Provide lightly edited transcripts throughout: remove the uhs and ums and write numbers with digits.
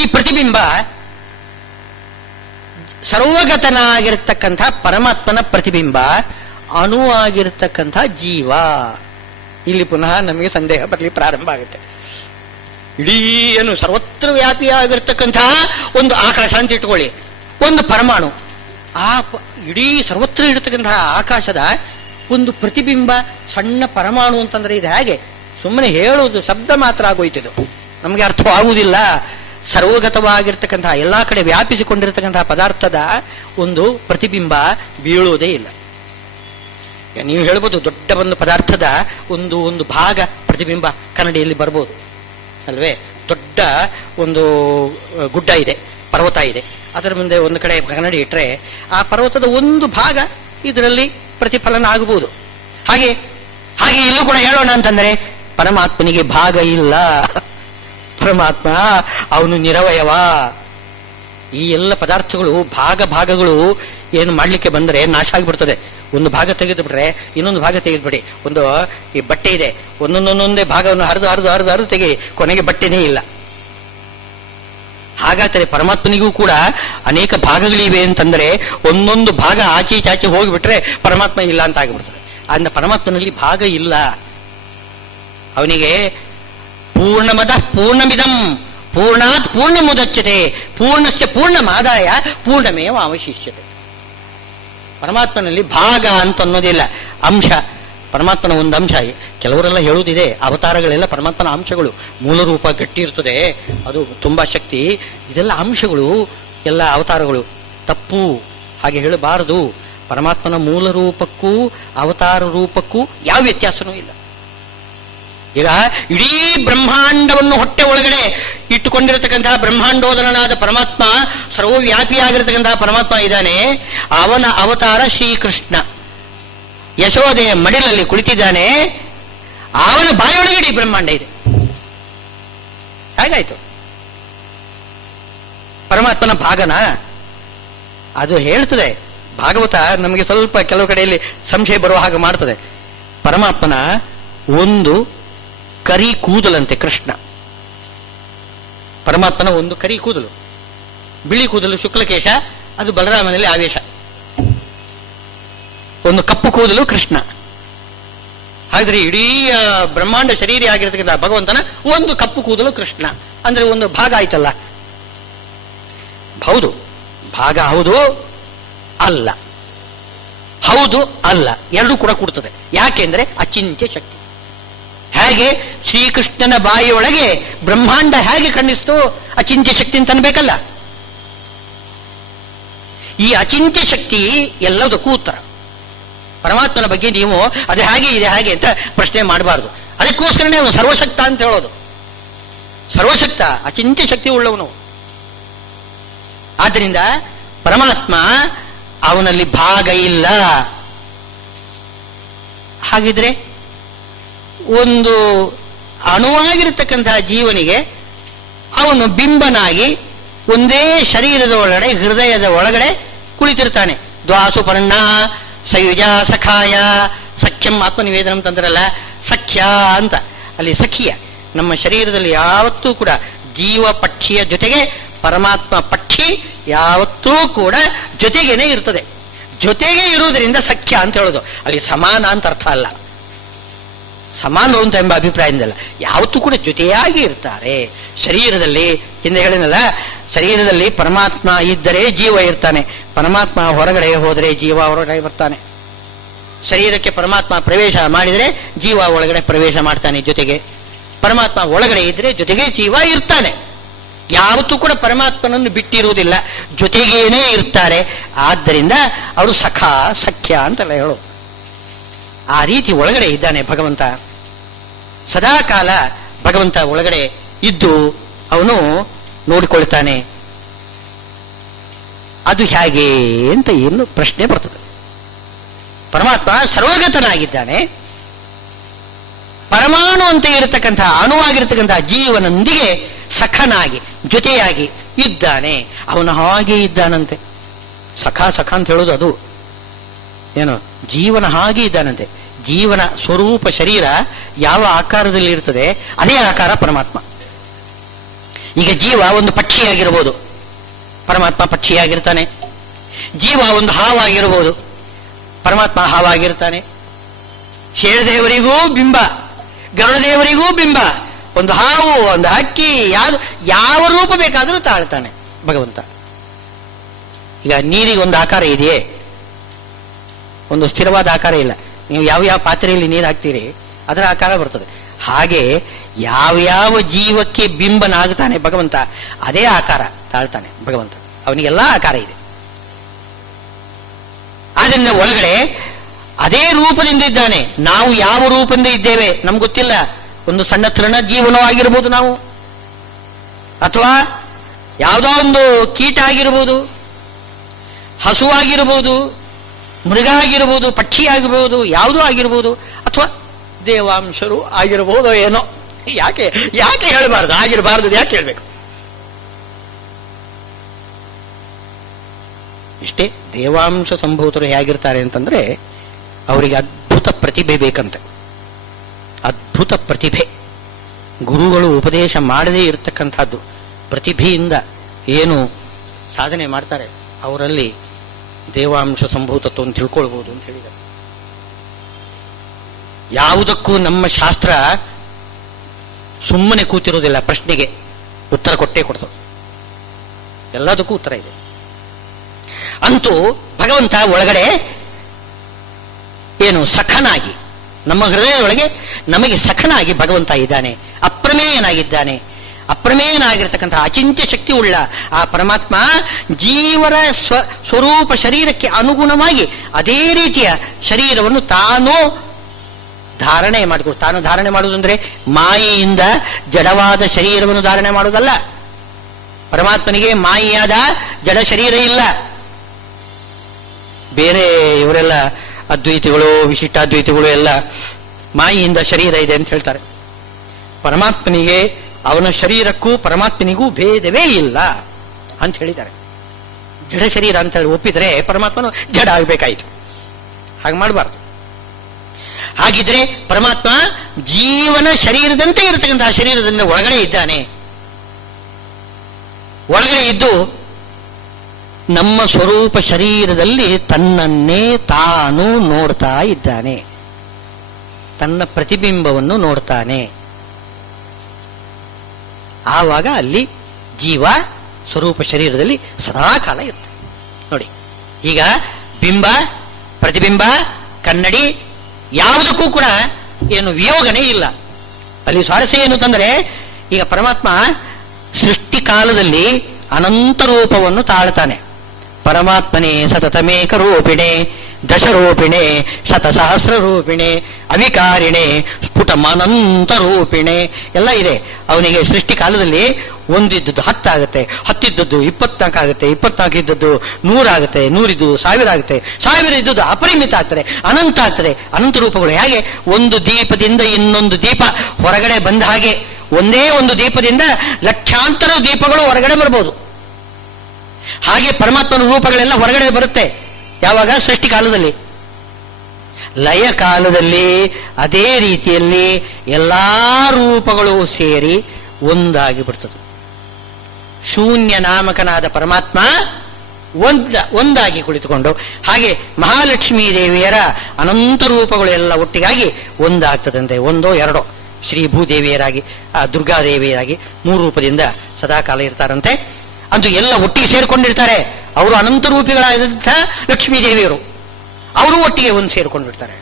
ಈ ಪ್ರತಿಬಿಂಬ ಸರ್ವಗತನಾಗಿರ್ತಕ್ಕಂಥ ಪರಮಾತ್ಮನ ಪ್ರತಿಬಿಂಬ, ಅಣುವಾಗಿರ್ತಕ್ಕಂಥ ಜೀವ. ಇಲ್ಲಿ ಪುನಃ ನಮಗೆ ಸಂದೇಹ ಬರಲಿ ಪ್ರಾರಂಭ ಆಗುತ್ತೆ. ಇಡೀ ಏನು ಸರ್ವತ್ರ ವ್ಯಾಪಿಯಾಗಿರ್ತಕ್ಕಂತಹ ಒಂದು ಆಕಾಶ ಅಂತ ಇಟ್ಕೊಳ್ಳಿ, ಒಂದು ಪರಮಾಣು. ಆ ಇಡೀ ಸರ್ವತ್ರ ಇರತಕ್ಕಂತಹ ಆಕಾಶದ ಒಂದು ಪ್ರತಿಬಿಂಬ ಸಣ್ಣ ಪರಮಾಣು ಅಂತಂದ್ರೆ ಇದು ಹೇಗೆ? ಸುಮ್ಮನೆ ಹೇಳುವುದು ಶಬ್ದ ಮಾತ್ರ ಆಗೋಯ್ತಿದು, ನಮಗೆ ಅರ್ಥವಾಗುವುದಿಲ್ಲ. ಸರ್ವಗತವಾಗಿರ್ತಕ್ಕಂತಹ ಎಲ್ಲಾ ಕಡೆ ವ್ಯಾಪಿಸಿಕೊಂಡಿರ್ತಕ್ಕಂತಹ ಪದಾರ್ಥದ ಒಂದು ಪ್ರತಿಬಿಂಬ ಬೀಳುವುದೇ ಇಲ್ಲ. ನೀವು ಹೇಳ್ಬೋದು ದೊಡ್ಡ ಒಂದು ಪದಾರ್ಥದ ಒಂದು ಒಂದು ಭಾಗ ಪ್ರತಿಬಿಂಬ ಕನ್ನಡಿಯಲ್ಲಿ ಬರ್ಬೋದು ಅಲ್ವೇ? ದೊಡ್ಡ ಒಂದು ಗುಡ್ಡ ಇದೆ, ಪರ್ವತ ಇದೆ, ಅದರ ಮುಂದೆ ಒಂದು ಕಡೆ ಕನ್ನಡಿ ಇಟ್ಟರೆ ಆ ಪರ್ವತದ ಒಂದು ಭಾಗ ಇದರಲ್ಲಿ ಪ್ರತಿಫಲನ ಆಗಬಹುದು. ಹಾಗೆ ಹಾಗೆ ಇಲ್ಲೂ ಕೂಡ ಹೇಳೋಣ ಅಂತಂದ್ರೆ ಪರಮಾತ್ಮನಿಗೆ ಭಾಗ ಇಲ್ಲ. ಪರಮಾತ್ಮ ಅವನು ನಿರವಯವ. ಈ ಎಲ್ಲ ಪದಾರ್ಥಗಳು ಭಾಗಗಳು ಏನು ಮಾಡ್ಲಿಕ್ಕೆ ಬಂದರೆ ನಾಶ ಆಗಿಬಿಡ್ತದೆ. ಒಂದು ಭಾಗ ತೆಗೆದು ಬಿಟ್ರೆ ಇನ್ನೊಂದು ಭಾಗ ತೆಗೆದುಬಿಡಿ. ಒಂದು ಈ ಬಟ್ಟೆ ಇದೆ, ಒಂದೊಂದೊಂದೇ ಭಾಗವನ್ನು ಹರಿದು ತೆಗಿ, ಕೊನೆಗೆ ಬಟ್ಟೆನೇ ಇಲ್ಲ. ಹಾಗಾದರೆ ಪರಮಾತ್ಮನಿಗೂ ಕೂಡ ಅನೇಕ ಭಾಗಗಳಿವೆ ಅಂತಂದ್ರೆ ಒಂದೊಂದು ಭಾಗ ಆಚೆ ಚಾಚೆ ಹೋಗಿಬಿಟ್ರೆ ಪರಮಾತ್ಮ ಇಲ್ಲ ಅಂತ ಆಗಿಬಿಡ್ತದೆ. ಅಂದ ಪರಮಾತ್ಮನಲ್ಲಿ ಭಾಗ ಇಲ್ಲ. ಅವನಿಗೆ ಪೂರ್ಣಮದ ಪೂರ್ಣಮಿದಂ ಪೂರ್ಣಾತ್ ಪೂರ್ಣಮುದಚ್ಯತೆ ಪೂರ್ಣಸ್ಯ ಪೂರ್ಣಮಾದಾಯ ಪೂರ್ಣಮೇವ ಅವಶಿಷ್ಯತೆ. ಪರಮಾತ್ಮನಲ್ಲಿ ಭಾಗ ಅಂತ ಅನ್ನೋದಿಲ್ಲ, ಅಂಶ. ಪರಮಾತ್ಮನ ಒಂದು ಅಂಶ. ಕೆಲವರೆಲ್ಲ ಹೇಳುವುದಿದೆ ಅವತಾರಗಳೆಲ್ಲ ಪರಮಾತ್ಮನ ಅಂಶಗಳು, ಮೂಲ ರೂಪ ಗಟ್ಟಿ ಇರ್ತದೆ, ಅದು ತುಂಬಾ ಶಕ್ತಿ. ಇದೆಲ್ಲ ಅಂಶಗಳು, ಎಲ್ಲ ಅವತಾರಗಳು. ತಪ್ಪು, ಹಾಗೆ ಹೇಳಬಾರದು. ಪರಮಾತ್ಮನ ಮೂಲ ರೂಪಕ್ಕೂ ಅವತಾರ ರೂಪಕ್ಕೂ ಯಾವ ವ್ಯತ್ಯಾಸನೂ ಇಲ್ಲ. ಈಗ ಇಡೀ ಬ್ರಹ್ಮಾಂಡವನ್ನು ಹೊಟ್ಟೆ ಒಳಗಡೆ ಇಟ್ಟುಕೊಂಡಿರತಕ್ಕಂತಹ ಬ್ರಹ್ಮಾಂಡೋದರನಾದ ಪರಮಾತ್ಮ, ಸರ್ವವ್ಯಾಪಿಯಾಗಿರತಕ್ಕಂತಹ ಪರಮಾತ್ಮ ಇದ್ದಾನೆ. ಅವನ ಅವತಾರ ಶ್ರೀಕೃಷ್ಣ ಯಶೋದೆಯ ಮಡಿಲಲ್ಲಿ ಕುಳಿತಿದ್ದಾನೆ. ಅವನ ಬಾಯೊಳಗೆ ಇಡೀ ಬ್ರಹ್ಮಾಂಡ ಇದೆ. ಹೇಗಾಯ್ತು? ಪರಮಾತ್ಮನ ಭಾಗನ ಅದು ಹೇಳ್ತದೆ ಭಾಗವತ. ನಮಗೆ ಸ್ವಲ್ಪ ಕೆಲವು ಕಡೆಯಲ್ಲಿ ಸಂಶಯ ಬರುವ ಹಾಗೆ ಮಾಡ್ತದೆ. ಪರಮಾತ್ಮನ ಒಂದು ಕರಿ ಕೂದಲಂತೆ ಕೃಷ್ಣ. ಪರಮಾತ್ಮನ ಒಂದು ಕರಿ ಕೂದಲು, ಬಿಳಿ ಕೂದಲು ಶುಕ್ಲಕೇಶ, ಅದು ಬಲರಾಮನಲ್ಲಿ ಆವೇಶ. ಒಂದು ಕಪ್ಪು ಕೂದಲು ಕೃಷ್ಣ. ಹಾಗಾದ್ರೆ ಇಡೀ ಬ್ರಹ್ಮಾಂಡ ಶರೀರ ಆಗಿರತಕ್ಕಂಥ ಭಗವಂತನ ಒಂದು ಕಪ್ಪು ಕೂದಲು ಕೃಷ್ಣ ಅಂದ್ರೆ ಒಂದು ಭಾಗ ಆಯ್ತಲ್ಲ. ಹೌದು, ಭಾಗ ಹೌದು ಅಲ್ಲ, ಹೌದು ಅಲ್ಲ, ಎರಡೂ ಕೂಡ ಕೊಡ್ತದೆ. ಯಾಕೆಂದ್ರೆ ಅಚಿಂತ್ಯ ಶಕ್ತಿ. ಹೇಗೆ ಶ್ರೀಕೃಷ್ಣನ ಬಾಯಿಯೊಳಗೆ ಬ್ರಹ್ಮಾಂಡ ಹೇಗೆ ಖಂಡಿಸ್ತು? ಅಚಿಂತ್ಯ ಶಕ್ತಿ ಅಂತ ಅನ್ಬೇಕಲ್ಲ. ಈ ಅಚಿಂತ್ಯ ಶಕ್ತಿ ಎಲ್ಲದಕ್ಕೂ ಉತ್ತರ. ಪರಮಾತ್ಮನ ಬಗ್ಗೆ ನೀವು ಅದು ಹೇಗೆ ಇದೆ ಹಾಗೆ ಅಂತ ಪ್ರಶ್ನೆ ಮಾಡಬಾರದು. ಅದಕ್ಕೋಸ್ಕರನೇ ಅವನು ಸರ್ವಶಕ್ತ ಅಂತ ಹೇಳೋದು. ಸರ್ವಶಕ್ತ, ಅಚಿಂತ್ಯ ಶಕ್ತಿ ಉಳ್ಳವನು. ಆದ್ದರಿಂದ ಪರಮಾತ್ಮ ಅವನಲ್ಲಿ ಭಾಗ ಇಲ್ಲ. ಹಾಗಿದ್ರೆ ಒಂದು ಅಣುವಾಗಿರತಕ್ಕಂತಹ ಜೀವನಿಗೆ ಅವನು ಬಿಂಬನಾಗಿ ಒಂದೇ ಶರೀರದ ಒಳಗಡೆ, ಹೃದಯದ ಒಳಗಡೆ ಕುಳಿತಿರ್ತಾನೆ. ದ್ವಾಸು ಪರ್ಣ ಸಯುಜ ಸಖಾಯ ಸಖ್ಯಂ ಆತ್ಮನಿವೇದನ ಅಂತಂದ್ರಲ್ಲ, ಸಖ್ಯ ಅಂತ. ಅಲ್ಲಿ ಸಖಿಯ ನಮ್ಮ ಶರೀರದಲ್ಲಿ ಯಾವತ್ತೂ ಕೂಡ ಜೀವ ಪಕ್ಷಿಯ ಜೊತೆಗೆ ಪರಮಾತ್ಮ ಪಕ್ಷಿ ಯಾವತ್ತೂ ಕೂಡ ಜೊತೆಗೇನೆ ಇರ್ತದೆ. ಜೊತೆಗೆ ಇರುವುದರಿಂದ ಸಖ್ಯ ಅಂತ ಹೇಳೋದು. ಅಲ್ಲಿ ಸಮಾನ ಅಂತ ಅರ್ಥ ಅಲ್ಲ, ಸಮಾನರು ಅಂತ ಎಂಬ ಅಭಿಪ್ರಾಯದಿಂದಲ್ಲ, ಯಾವತ್ತೂ ಕೂಡ ಜೊತೆಯಾಗಿ ಇರ್ತಾರೆ. ಶರೀರದಲ್ಲಿ ಹಿಂದೆ ಹೇಳಿನಲ್ಲ, ಶರೀರದಲ್ಲಿ ಪರಮಾತ್ಮ ಇದ್ದರೆ ಜೀವ ಇರ್ತಾನೆ, ಪರಮಾತ್ಮ ಹೊರಗಡೆ ಹೋದರೆ ಜೀವ ಹೊರಗಡೆ ಬರ್ತಾನೆ. ಶರೀರಕ್ಕೆ ಪರಮಾತ್ಮ ಪ್ರವೇಶ ಮಾಡಿದರೆ ಜೀವ ಒಳಗಡೆ ಪ್ರವೇಶ ಮಾಡ್ತಾನೆ ಜೊತೆಗೆ. ಪರಮಾತ್ಮ ಒಳಗಡೆ ಇದ್ರೆ ಜೊತೆಗೆ ಜೀವ ಇರ್ತಾನೆ. ಯಾವತ್ತೂ ಕೂಡ ಪರಮಾತ್ಮನನ್ನು ಬಿಟ್ಟಿರುವುದಿಲ್ಲ, ಜೊತೆಗೇನೇ ಇರ್ತಾರೆ. ಆದ್ದರಿಂದ ಅವರು ಸಖ ಸಖ್ಯ ಅಂತೆಲ್ಲ ಹೇಳು. ಆ ರೀತಿ ಒಳಗಡೆ ಇದ್ದಾನೆ ಭಗವಂತ. ಸದಾಕಾಲ ಭಗವಂತ ಒಳಗಡೆ ಇದ್ದು ಅವನು ನೋಡಿಕೊಳ್ತಾನೆ. ಅದು ಹೇಗೆ ಅಂತ ಏನು ಪ್ರಶ್ನೆ ಬರ್ತದೆ. ಪರಮಾತ್ಮ ಸರ್ವಗತನಾಗಿದ್ದಾನೆ. ಪರಮಾಣು ಅಂತ ಇರತಕ್ಕಂತಹ ಅಣುವಾಗಿರತಕ್ಕಂತಹ ಜೀವನೊಂದಿಗೆ ಸಖನಾಗಿ ಜೊತೆಯಾಗಿ ಇದ್ದಾನೆ. ಅವನು ಹಾಗೆ ಇದ್ದಾನಂತೆ. ಸಖ ಸಖ ಅಂತ ಹೇಳೋದು ಅದು ಏನು, ಜೀವನ ಹಾಗೆ ಇದ್ದಾನಂತೆ. ಜೀವನ ಸ್ವರೂಪ ಶರೀರ ಯಾವ ಆಕಾರದಲ್ಲಿ ಇರ್ತದೆ ಅದೇ ಆಕಾರ ಪರಮಾತ್ಮ. ಈಗ ಜೀವ ಒಂದು ಪಕ್ಷಿಯಾಗಿರ್ಬೋದು, ಪರಮಾತ್ಮ ಪಕ್ಷಿಯಾಗಿರ್ತಾನೆ. ಜೀವ ಒಂದು ಹಾವಾಗಿರ್ಬೋದು, ಪರಮಾತ್ಮ ಹಾವಾಗಿರ್ತಾನೆ. ಶೇಷದೇವರಿಗೂ ಬಿಂಬ, ಗರುಡದೇವರಿಗೂ ಬಿಂಬ. ಒಂದು ಹಾವು, ಒಂದು ಹಕ್ಕಿ, ಯಾವ ರೂಪ ಬೇಕಾದರೂ ತಾಳ್ತಾನೆ ಭಗವಂತ. ಈಗ ನೀರಿಗೆ ಒಂದು ಆಕಾರ ಇದೆಯೇ? ಒಂದು ಸ್ಥಿರವಾದ ಆಕಾರ ಇಲ್ಲ. ನೀವು ಯಾವ ಪಾತ್ರೆಯಲ್ಲಿ ನೀರು ಹಾಕ್ತೀರಿ ಅದರ ಆಕಾರ ಬರ್ತದೆ. ಹಾಗೆ ಯಾವ್ಯಾವ ಜೀವಕ್ಕೆ ಬಿಂಬನಾಗ್ತಾನೆ ಭಗವಂತ, ಅದೇ ಆಕಾರ ತಾಳ್ತಾನೆ ಭಗವಂತ. ಅವನಿಗೆಲ್ಲ ಆಕಾರ ಇದೆ. ಆದ್ರಿಂದ ಒಳಗಡೆ ಅದೇ ರೂಪದಿಂದ ಇದ್ದಾನೆ. ನಾವು ಯಾವ ರೂಪದಿಂದ ಇದ್ದೇವೆ ನಮ್ಗೆ ಗೊತ್ತಿಲ್ಲ. ಒಂದು ಸಣ್ಣ ತೃಣ ಜೀವನೋ ಆಗಿರ್ಬೋದು ನಾವು, ಅಥವಾ ಯಾವುದೋ ಒಂದು ಕೀಟ ಆಗಿರ್ಬೋದು, ಹಸುವಾಗಿರ್ಬೋದು, ಮೃಗ ಆಗಿರ್ಬೋದು, ಪಕ್ಷಿ ಆಗಿರ್ಬೋದು, ಯಾವುದೋ ಆಗಿರ್ಬೋದು, ಅಥವಾ ದೇವಾಂಶರು ಆಗಿರ್ಬೋದು. ಏನೋ ಯಾಕೆ ಹೇಳಬಾರ್ದು? ಆಗಿರಬಾರ್ದು ಯಾಕೆ ಹೇಳ್ಬೇಕು? ಇಷ್ಟೇ. ದೇವಾಂಶ ಸಂಭೂತರು ಹೇಗಿರ್ತಾರೆ ಅಂತಂದ್ರೆ ಅವರಿಗೆ ಅದ್ಭುತ ಪ್ರತಿಭೆ ಬೇಕಂತೆ. ಅದ್ಭುತ ಪ್ರತಿಭೆ. ಗುರುಗಳು ಉಪದೇಶ ಮಾಡದೇ ಇರತಕ್ಕಂಥದ್ದು ಪ್ರತಿಭೆಯಿಂದ ಏನು ಸಾಧನೆ ಮಾಡ್ತಾರೆ ಅವರಲ್ಲಿ ದೇವಾಂಶ ಸಂಭೂತತ್ವವನ್ನು ತಿಳ್ಕೊಳ್ಬಹುದು ಅಂತ ಹೇಳಿದ್ದಾರೆ. ಯಾವುದಕ್ಕೂ ನಮ್ಮ ಶಾಸ್ತ್ರ ಸುಮ್ಮನೆ ಕೂತಿರೋದಿಲ್ಲ. ಪ್ರಶ್ನೆಗೆ ಉತ್ತರ ಕೊಟ್ಟೇ ಕೊಡ್ತದೆ. ಎಲ್ಲದಕ್ಕೂ ಉತ್ತರ ಇದೆ. ಅಂತೂ ಭಗವಂತ ಒಳಗಡೆ ಏನು ಸಖನಾಗಿ, ನಮ್ಮ ಹೃದಯದೊಳಗೆ ನಮಗೆ ಸಖನಾಗಿ ಭಗವಂತ ಇದ್ದಾನೆ. ಅಪ್ರಮೇಯನಾಗಿದ್ದಾನೆ. ಅಪ್ರಮೇಯನಾಗಿರ್ತಕ್ಕಂತಹ ಅಚಿಂತ್ಯ ಶಕ್ತಿ ಉಳ್ಳ ಆ ಪರಮಾತ್ಮ ಜೀವರ ಸ್ವರೂಪ ಶರೀರಕ್ಕೆ ಅನುಗುಣವಾಗಿ ಅದೇ ರೀತಿಯ ಶರೀರವನ್ನು ತಾನು ಧಾರಣೆ ಮಾಡಿಕೊಂಡು, ತಾನು ಧಾರಣೆ ಮಾಡುವುದಂದ್ರೆ ಮಾಯೆಯಿಂದ ಜಡವಾದ ಶರೀರವನ್ನು ಧಾರಣೆ ಮಾಡುವುದಲ್ಲ. ಪರಮಾತ್ಮನಿಗೆ ಮಾಯಿಯಾದ ಜಡ ಶರೀರ ಇಲ್ಲ. ಬೇರೆ ಇವರೆಲ್ಲ ಅದ್ವೈತಿಗಳು, ವಿಶಿಷ್ಟಾದ್ವೈತಿಗಳು ಎಲ್ಲ ಮಾಯಿಯಿಂದ ಶರೀರ ಇದೆ ಅಂತ ಹೇಳ್ತಾರೆ. ಪರಮಾತ್ಮನಿಗೆ, ಅವನ ಶರೀರಕ್ಕೂ ಪರಮಾತ್ಮನಿಗೂ ಭೇದವೇ ಇಲ್ಲ ಅಂತ ಹೇಳಿದ್ದಾರೆ. ಜಡ ಶರೀರ ಅಂತ ಹೇಳಿ ಒಪ್ಪಿದ್ರೆ ಪರಮಾತ್ಮನು ಜಡ ಆಗಬೇಕಾಯಿತು. ಹಾಗೆ ಮಾಡಬಾರ್ದು. ಹಾಗಿದ್ರೆ ಪರಮಾತ್ಮ ಜೀವನ ಶರೀರದಂತೆ ಇರತಕ್ಕಂತಹ ಶರೀರದಿಂದ ಒಳಗಡೆ ಇದ್ದಾನೆ. ಒಳಗಡೆ ಇದ್ದು ನಮ್ಮ ಸ್ವರೂಪ ಶರೀರದಲ್ಲಿ ತನ್ನನ್ನೇ ತಾನು ನೋಡ್ತಾ ಇದ್ದಾನೆ. ತನ್ನ ಪ್ರತಿಬಿಂಬವನ್ನು ನೋಡ್ತಾನೆ. ಆವಾಗ ಅಲ್ಲಿ ಜೀವ ಸ್ವರೂಪ ಶರೀರದಲ್ಲಿ ಸದಾಕಾಲ ಇರುತ್ತೆ. ನೋಡಿ, ಈಗ ಬಿಂಬ, ಪ್ರತಿಬಿಂಬ, ಕನ್ನಡಿ ಯಾವುದಕ್ಕೂ ಕೂಡ ಏನು ವಿಯೋಗನೇ ಇಲ್ಲ. ಅಲ್ಲಿ ಸ್ವಾರಸ್ಯ ಏನು ತಂದರೆ, ಈಗ ಪರಮಾತ್ಮ ಸೃಷ್ಟಿ ಕಾಲದಲ್ಲಿ ಅನಂತ ರೂಪವನ್ನು ತಾಳ್ತಾನೆ. ಪರಮಾತ್ಮನೇ ಸತತಮೇಕ ರೂಪಿಣೆ, ದಶರೂಪಿಣೆ, ಶತಸಹಸ್ರ ರೂಪಿಣೆ, ಅವಿಕಾರಿಣೆ, ಸ್ಫುಟಮನಂತ ರೂಪಿಣೆ ಎಲ್ಲ ಇದೆ. ಅವನಿಗೆ ಸೃಷ್ಟಿ ಕಾಲದಲ್ಲಿ ಒಂದಿದ್ದದ್ದು 10 ಆಗುತ್ತೆ, 10 ಇದ್ದದ್ದು 24 ಆಗುತ್ತೆ, 24 ಇದ್ದದ್ದು 100 ಆಗುತ್ತೆ, 100 ಇದ್ದು 1000 ಆಗುತ್ತೆ, 1000 ಇದ್ದದ್ದು ಅಪರಿಮಿತ ಆಗ್ತದೆ, ಅನಂತ ಆಗ್ತದೆ. ಅನಂತ ರೂಪಗಳು ಹೇಗೆ ಒಂದು ದೀಪದಿಂದ ಇನ್ನೊಂದು ದೀಪ ಹೊರಗಡೆ ಬಂದ ಹಾಗೆ ಒಂದೇ ಒಂದು ದೀಪದಿಂದ ಲಕ್ಷಾಂತರ ದೀಪಗಳು ಹೊರಗಡೆ ಬರಬಹುದು. ಹಾಗೆ ಪರಮಾತ್ಮನ ರೂಪಗಳೆಲ್ಲ ಹೊರಗಡೆ ಬರುತ್ತೆ. ಯಾವಾಗ? ಸೃಷ್ಟಿ ಕಾಲದಲ್ಲಿ. ಲಯ ಕಾಲದಲ್ಲಿ ಅದೇ ರೀತಿಯಲ್ಲಿ ಎಲ್ಲಾ ರೂಪಗಳು ಸೇರಿ ಒಂದಾಗಿ ಬಿಡ್ತದೆ. ಶೂನ್ಯ ನಾಮಕನಾದ ಪರಮಾತ್ಮ ಒಂದಾಗಿ ಕುಳಿತುಕೊಂಡು, ಹಾಗೆ ಮಹಾಲಕ್ಷ್ಮೀ ದೇವಿಯರ ಅನಂತ ರೂಪಗಳು ಎಲ್ಲ ಒಟ್ಟಿಗಾಗಿ ಒಂದಾಗ್ತದಂತೆ. ಒಂದೋ ಎರಡೋ ಶ್ರೀ ಭೂದೇವಿಯರಾಗಿ, ಆ ದುರ್ಗಾದೇವಿಯರಾಗಿ 3 ರೂಪದಿಂದ ಸದಾಕಾಲ ಇರ್ತಾರಂತೆ. ಅಂತೂ ಎಲ್ಲ ಒಟ್ಟಿಗೆ ಸೇರ್ಕೊಂಡಿರ್ತಾರೆ. ಅವರು ಅನಂತ ರೂಪಿಗಳಾದಂಥ ಲಕ್ಷ್ಮೀದೇವಿಯರು, ಅವರು ಒಟ್ಟಿಗೆ ಒಂದು ಸೇರಿಕೊಂಡಿರ್ತಾರೆ.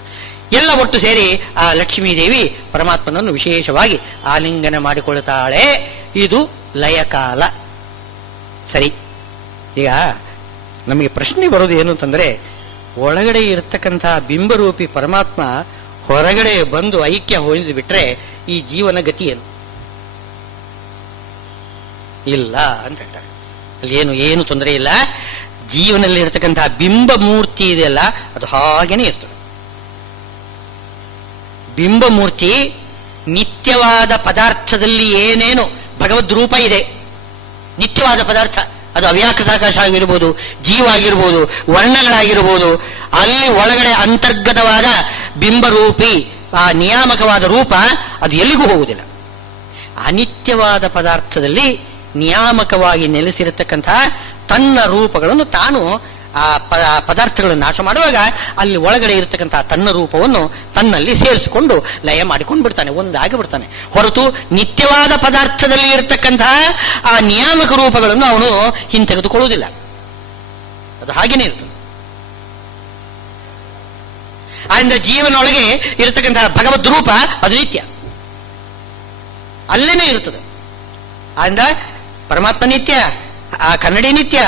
ಎಲ್ಲ ಒಟ್ಟು ಸೇರಿ ಆ ಲಕ್ಷ್ಮೀದೇವಿ ಪರಮಾತ್ಮನನ್ನು ವಿಶೇಷವಾಗಿ ಆಲಿಂಗನ ಮಾಡಿಕೊಳ್ಳುತ್ತಾಳೆ. ಇದು ಲಯಕಾಲ. ಸರಿ, ಈಗ ನಮಗೆ ಪ್ರಶ್ನೆ ಬರೋದು ಏನು ಅಂತಂದ್ರೆ, ಒಳಗಡೆ ಇರತಕ್ಕಂತಹ ಬಿಂಬರೂಪಿ ಪರಮಾತ್ಮ ಹೊರಗಡೆ ಬಂದು ಐಕ್ಯ ಹೊಂದಿ ಬಿಟ್ರೆ ಈ ಜೀವನ ಗತಿ ಏನು? ಇಲ್ಲ ಅಂತ ಹೇಳ್ತಾರೆ. ಅಲ್ಲಿ ಏನು ತೊಂದರೆ ಇಲ್ಲ. ಜೀವನದಲ್ಲಿ ಇರತಕ್ಕಂತಹ ಬಿಂಬ ಮೂರ್ತಿ ಇದೆಯಲ್ಲ, ಅದು ಹಾಗೇನೆ ಇರ್ತದೆ. ಬಿಂಬ ಮೂರ್ತಿ ನಿತ್ಯವಾದ ಪದಾರ್ಥದಲ್ಲಿ ಏನೇನು ಭಗವದ್ ರೂಪ ಇದೆ, ನಿತ್ಯವಾದ ಪದಾರ್ಥ, ಅದು ಅವ್ಯಾಕೃತಾಕಾಶ ಆಗಿರ್ಬೋದು, ಜೀವ ಆಗಿರ್ಬೋದು, ವರ್ಣಗಳಾಗಿರ್ಬೋದು, ಅಲ್ಲಿ ಒಳಗಡೆ ಅಂತರ್ಗತವಾದ ಬಿಂಬರೂಪಿ ಆ ನಿಯಾಮಕವಾದ ರೂಪ ಅದು ಎಲ್ಲಿಗೂ ಹೋಗುವುದಿಲ್ಲ. ಅನಿತ್ಯವಾದ ಪದಾರ್ಥದಲ್ಲಿ ನಿಯಾಮಕವಾಗಿ ನೆಲೆಸಿರತಕ್ಕಂತಹ ತನ್ನ ರೂಪಗಳನ್ನು ತಾನು ಆ ಪದಾರ್ಥಗಳನ್ನು ನಾಶ ಮಾಡುವಾಗ ಅಲ್ಲಿ ಒಳಗಡೆ ಇರತಕ್ಕಂತಹ ತನ್ನ ರೂಪವನ್ನು ತನ್ನಲ್ಲಿ ಸೇರಿಸಿಕೊಂಡು ಲಯ ಮಾಡಿಕೊಂಡು ಬಿಡ್ತಾನೆ, ಒಂದಾಗಿ ಬಿಡ್ತಾನೆ. ಹೊರತು ನಿತ್ಯವಾದ ಪದಾರ್ಥದಲ್ಲಿ ಇರತಕ್ಕಂತಹ ಆ ನಿಯಾಮಕ ರೂಪಗಳನ್ನು ಅವನು ಹಿಂತೆಗೆದುಕೊಳ್ಳುವುದಿಲ್ಲ. ಅದು ಹಾಗೇನೆ ಇರ್ತದೆ. ಆದ್ದರಿಂದ ಜೀವನೊಳಗೆ ಇರತಕ್ಕಂತಹ ಭಗವದ್ ರೂಪ ಅದು ನಿತ್ಯ, ಅಲ್ಲೇನೆ ಇರ್ತದೆ. ಆದ್ದರಿಂದ ಪರಮಾತ್ಮ ನಿತ್ಯ, ಆ ಕನ್ನಡಿ ನಿತ್ಯ,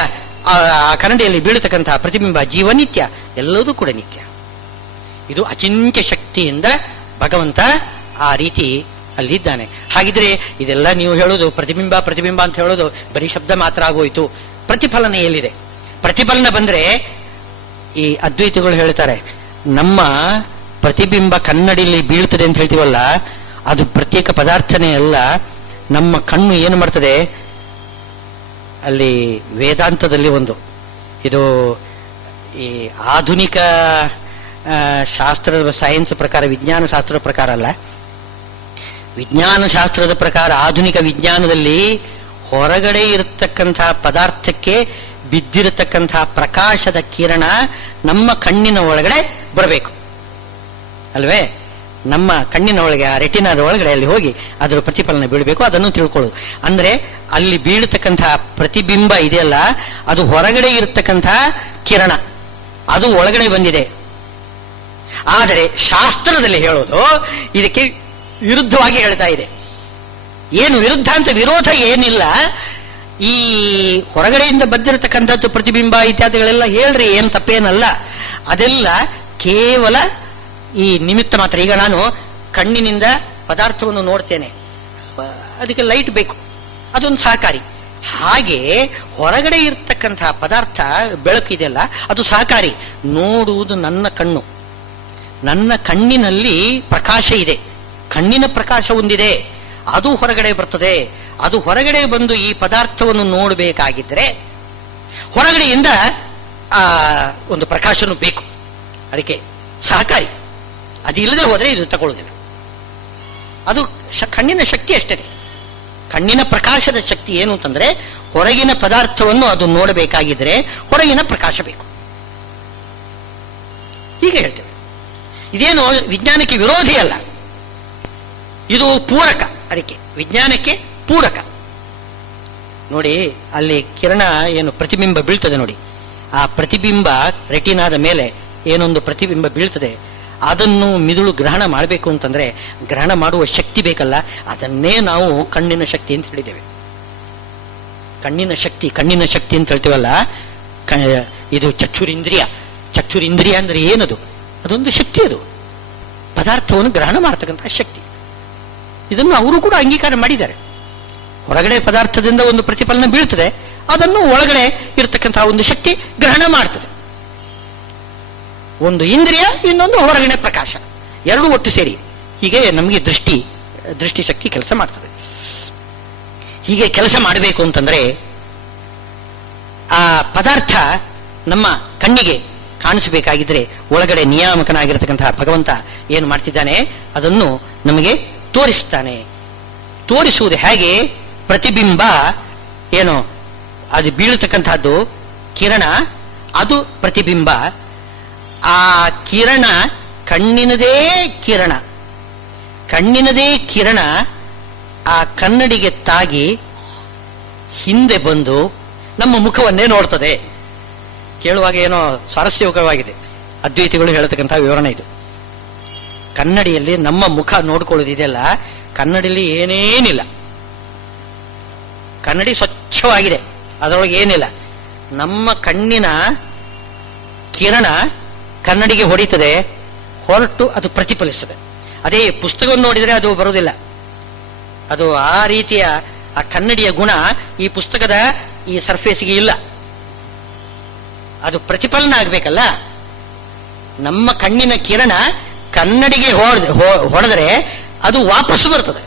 ಆ ಕನ್ನಡಿಯಲ್ಲಿ ಬೀಳತಕ್ಕಂತಹ ಪ್ರತಿಬಿಂಬ ಜೀವನಿತ್ಯ, ಎಲ್ಲದೂ ಕೂಡ ನಿತ್ಯ. ಇದು ಅಚಿಂತ್ಯ ಶಕ್ತಿಯಿಂದ ಭಗವಂತ ಆ ರೀತಿ ಅಲ್ಲಿದ್ದಾನೆ. ಹಾಗಿದ್ರೆ ಇದೆಲ್ಲ ನೀವು ಹೇಳೋದು ಪ್ರತಿಬಿಂಬ ಪ್ರತಿಬಿಂಬ ಅಂತ ಹೇಳೋದು ಬರೀ ಶಬ್ದ ಮಾತ್ರ ಆಗೋಯ್ತು. ಪ್ರತಿಫಲನ ಎಲ್ಲಿದೆ? ಪ್ರತಿಫಲನ ಬಂದ್ರೆ ಈ ಅದ್ವೈತಿಗಳು ಹೇಳ್ತಾರೆ, ನಮ್ಮ ಪ್ರತಿಬಿಂಬ ಕನ್ನಡಿಯಲ್ಲಿ ಬೀಳ್ತದೆ ಅಂತ ಹೇಳ್ತೀವಲ್ಲ, ಅದು ಪ್ರತ್ಯೇಕ ಪದಾರ್ಥನೇ ಅಲ್ಲ. ನಮ್ಮ ಕಣ್ಣು ಏನು ಮಾಡ್ತದೆ, ಅಲ್ಲಿ ವೇದಾಂತದಲ್ಲಿ ಒಂದು ಇದು ಈ ಆಧುನಿಕ ಶಾಸ್ತ್ರದ ಸೈನ್ಸ್ ಪ್ರಕಾರ, ವಿಜ್ಞಾನ ಶಾಸ್ತ್ರದ ಪ್ರಕಾರ ಅಲ್ಲ, ವಿಜ್ಞಾನ ಶಾಸ್ತ್ರದ ಪ್ರಕಾರ ಆಧುನಿಕ ವಿಜ್ಞಾನದಲ್ಲಿ ಹೊರಗಡೆ ಇರತಕ್ಕಂತಹ ಪದಾರ್ಥಕ್ಕೆ ಬಿದ್ದಿರತಕ್ಕಂತಹ ಪ್ರಕಾಶದ ಕಿರಣ ನಮ್ಮ ಕಣ್ಣಿನ ಒಳಗಡೆ ಬರಬೇಕು ಅಲ್ವೇ? ನಮ್ಮ ಕಣ್ಣಿನ ಒಳಗೆ, ಆ ರೆಟಿನಾದ ಒಳಗಡೆ ಅಲ್ಲಿ ಹೋಗಿ ಅದರ ಪ್ರತಿಫಲನ ಬೀಳಬೇಕು, ಅದನ್ನು ತಿಳ್ಕೊಳ್ಳೋದು. ಅಂದ್ರೆ ಅಲ್ಲಿ ಬೀಳತಕ್ಕಂತಹ ಪ್ರತಿಬಿಂಬ ಇದೆಯಲ್ಲ, ಅದು ಹೊರಗಡೆ ಇರತಕ್ಕಂತಹ ಕಿರಣ, ಅದು ಒಳಗಡೆ ಬಂದಿದೆ. ಆದರೆ ಶಾಸ್ತ್ರದಲ್ಲಿ ಹೇಳೋದು ಇದಕ್ಕೆ ವಿರುದ್ಧವಾಗಿ ಹೇಳ್ತಾ ಇದೆ. ಏನು ವಿರುದ್ಧ ಅಂತ ವಿರೋಧ ಏನಿಲ್ಲ. ಈ ಹೊರಗಡೆಯಿಂದ ಬಂದಿರತಕ್ಕಂಥದ್ದು ಪ್ರತಿಬಿಂಬ ಇತ್ಯಾದಿಗಳೆಲ್ಲ ಹೇಳ್ರಿ, ಏನು ತಪ್ಪೇನಲ್ಲ. ಅದೆಲ್ಲ ಕೇವಲ ಈ ನಿಮಿತ್ತ ಮಾತ್ರ. ಈಗ ನಾನು ಕಣ್ಣಿನಿಂದ ಪದಾರ್ಥವನ್ನು ನೋಡ್ತೇನೆ, ಅದಕ್ಕೆ ಲೈಟ್ ಬೇಕು, ಅದೊಂದು ಸಹಕಾರಿ. ಹಾಗೆ ಹೊರಗಡೆ ಇರ್ತಕ್ಕಂತಹ ಪದಾರ್ಥ ಬೆಳಕು ಇದೆಯಲ್ಲ, ಅದು ಸಹಕಾರಿ. ನೋಡುವುದು ನನ್ನ ಕಣ್ಣು, ನನ್ನ ಕಣ್ಣಿನಲ್ಲಿ ಪ್ರಕಾಶ ಇದೆ, ಕಣ್ಣಿನ ಪ್ರಕಾಶ ಒಂದಿದೆ, ಅದು ಹೊರಗಡೆ ಬರ್ತದೆ. ಅದು ಹೊರಗಡೆ ಬಂದು ಈ ಪದಾರ್ಥವನ್ನು ನೋಡಬೇಕಾಗಿದ್ರೆ ಹೊರಗಡೆಯಿಂದ ಆ ಒಂದು ಪ್ರಕಾಶನೂ ಬೇಕು, ಅದಕ್ಕೆ ಸಹಕಾರಿ. ಅದಿಲ್ಲದೆ ಹೋದ್ರೆ ಇದು ತಗೊಳ್ಳೋದಿಲ್ಲ. ಅದು ಕಣ್ಣಿನ ಶಕ್ತಿ ಅಷ್ಟೇ. ಕಣ್ಣಿನ ಪ್ರಕಾಶದ ಶಕ್ತಿ ಏನು ಅಂತಂದ್ರೆ, ಹೊರಗಿನ ಪದಾರ್ಥವನ್ನು ಅದು ನೋಡಬೇಕಾಗಿದ್ರೆ ಹೊರಗಿನ ಪ್ರಕಾಶ ಬೇಕು. ಹೀಗೆ ಹೇಳ್ತೇವೆ. ಇದೇನು ವಿಜ್ಞಾನಕ್ಕೆ ವಿರೋಧಿ ಅಲ್ಲ, ಇದು ಪೂರಕ. ಅದಕ್ಕೆ ವಿಜ್ಞಾನಕ್ಕೆ ಪೂರಕ. ನೋಡಿ, ಅಲ್ಲಿ ಕಿರಣ ಏನು ಪ್ರತಿಬಿಂಬ ಬೀಳ್ತದೆ ನೋಡಿ, ಆ ಪ್ರತಿಬಿಂಬ ರೆಟಿನಾದ ಮೇಲೆ ಏನೊಂದು ಪ್ರತಿಬಿಂಬ ಬೀಳ್ತದೆ, ಅದನ್ನು ಮಿದುಳು ಗ್ರಹಣ ಮಾಡಬೇಕು ಅಂತಂದ್ರೆ ಗ್ರಹಣ ಮಾಡುವ ಶಕ್ತಿ ಬೇಕಲ್ಲ, ಅದನ್ನೇ ನಾವು ಕಣ್ಣಿನ ಶಕ್ತಿ ಅಂತ ಹೇಳಿದ್ದೇವೆ. ಕಣ್ಣಿನ ಶಕ್ತಿ ಅಂತ ಹೇಳ್ತೀವಲ್ಲ, ಇದು ಚಕ್ಷುರಿಂದ್ರಿಯ. ಚಕ್ಷುರಿಂದ್ರಿಯ ಅಂದ್ರೆ ಏನದು? ಅದೊಂದು ಶಕ್ತಿ, ಅದು ಪದಾರ್ಥವನ್ನು ಗ್ರಹಣ ಮಾಡತಕ್ಕಂತಹ ಶಕ್ತಿ. ಇದನ್ನು ಅವರು ಕೂಡ ಅಂಗೀಕಾರ ಮಾಡಿದ್ದಾರೆ. ಹೊರಗಡೆ ಪದಾರ್ಥದಿಂದ ಒಂದು ಪ್ರತಿಫಲನ ಬೀಳ್ತದೆ, ಅದನ್ನು ಒಳಗಡೆ ಇರತಕ್ಕಂತಹ ಒಂದು ಶಕ್ತಿ ಗ್ರಹಣ ಮಾಡ್ತದೆ. ಒಂದು ಇಂದ್ರಿಯ, ಇನ್ನೊಂದು ಹೊರಗಡೆ ಪ್ರಕಾಶ, ಎರಡೂ ಒಟ್ಟು ಸೇರಿ ಹೀಗೆ ನಮಗೆ ದೃಷ್ಟಿ ಶಕ್ತಿ ಕೆಲಸ ಮಾಡ್ತದೆ. ಹೀಗೆ ಕೆಲಸ ಮಾಡಬೇಕು ಅಂತಂದ್ರೆ ಆ ಪದಾರ್ಥ ನಮ್ಮ ಕಣ್ಣಿಗೆ ಕಾಣಿಸಬೇಕಾಗಿದ್ರೆ ಒಳಗಡೆ ನಿಯಾಮಕನಾಗಿರತಕ್ಕಂತಹ ಭಗವಂತ ಏನು ಮಾಡ್ತಿದ್ದಾನೆ, ಅದನ್ನು ನಮಗೆ ತೋರಿಸ್ತಾನೆ. ತೋರಿಸುವುದು ಹೇಗೆ? ಪ್ರತಿಬಿಂಬ ಏನು ಅದು ಬೀಳತಕ್ಕಂಥದ್ದು ಕಿರಣ, ಅದು ಪ್ರತಿಬಿಂಬ. ಆ ಕಿರಣ ಕಣ್ಣಿನದೇ ಕಿರಣ ಆ ಕನ್ನಡಿಗೆ ತಾಗಿ ಹಿಂದೆ ಬಂದು ನಮ್ಮ ಮುಖವನ್ನೇ ನೋಡ್ತದೆ. ಕೇಳುವಾಗ ಏನೋ ಸ್ವಾರಸ್ಯಕರವಾಗಿದೆ. ಅದ್ವೈತಿಗಳು ಹೇಳತಕ್ಕಂತಹ ವಿವರಣೆ ಇದು. ಕನ್ನಡಿಯಲ್ಲಿ ನಮ್ಮ ಮುಖ ನೋಡ್ಕೊಳ್ಳೋದಿದೆಯಲ್ಲ, ಕನ್ನಡಿಯಲ್ಲಿ ಏನೇನಿಲ್ಲ, ಕನ್ನಡಿ ಸ್ವಚ್ಛವಾಗಿದೆ, ಅದರೊಳಗೆ ಏನಿಲ್ಲ. ನಮ್ಮ ಕಣ್ಣಿನ ಕಿರಣ ಕನ್ನಡಿಗೆ ಹೊಡಿತದೆ, ಹೊರಟು ಅದು ಪ್ರತಿಫಲಿಸ್ತದೆ. ಅದೇ ಪುಸ್ತಕವನ್ನು ನೋಡಿದರೆ ಅದು ಬರುವುದಿಲ್ಲ. ಅದು ಆ ರೀತಿಯ ಆ ಕನ್ನಡಿಯ ಗುಣ ಈ ಪುಸ್ತಕದ ಈ ಸರ್ಫೇಸ್ಗೆ ಇಲ್ಲ. ಅದು ಪ್ರತಿಫಲನ ಆಗ್ಬೇಕಲ್ಲ. ನಮ್ಮ ಕಣ್ಣಿನ ಕಿರಣ ಕನ್ನಡಿಗೆ ಹೊಡೆದರೆ ಅದು ವಾಪಸ್ಸು ಬರ್ತದೆ.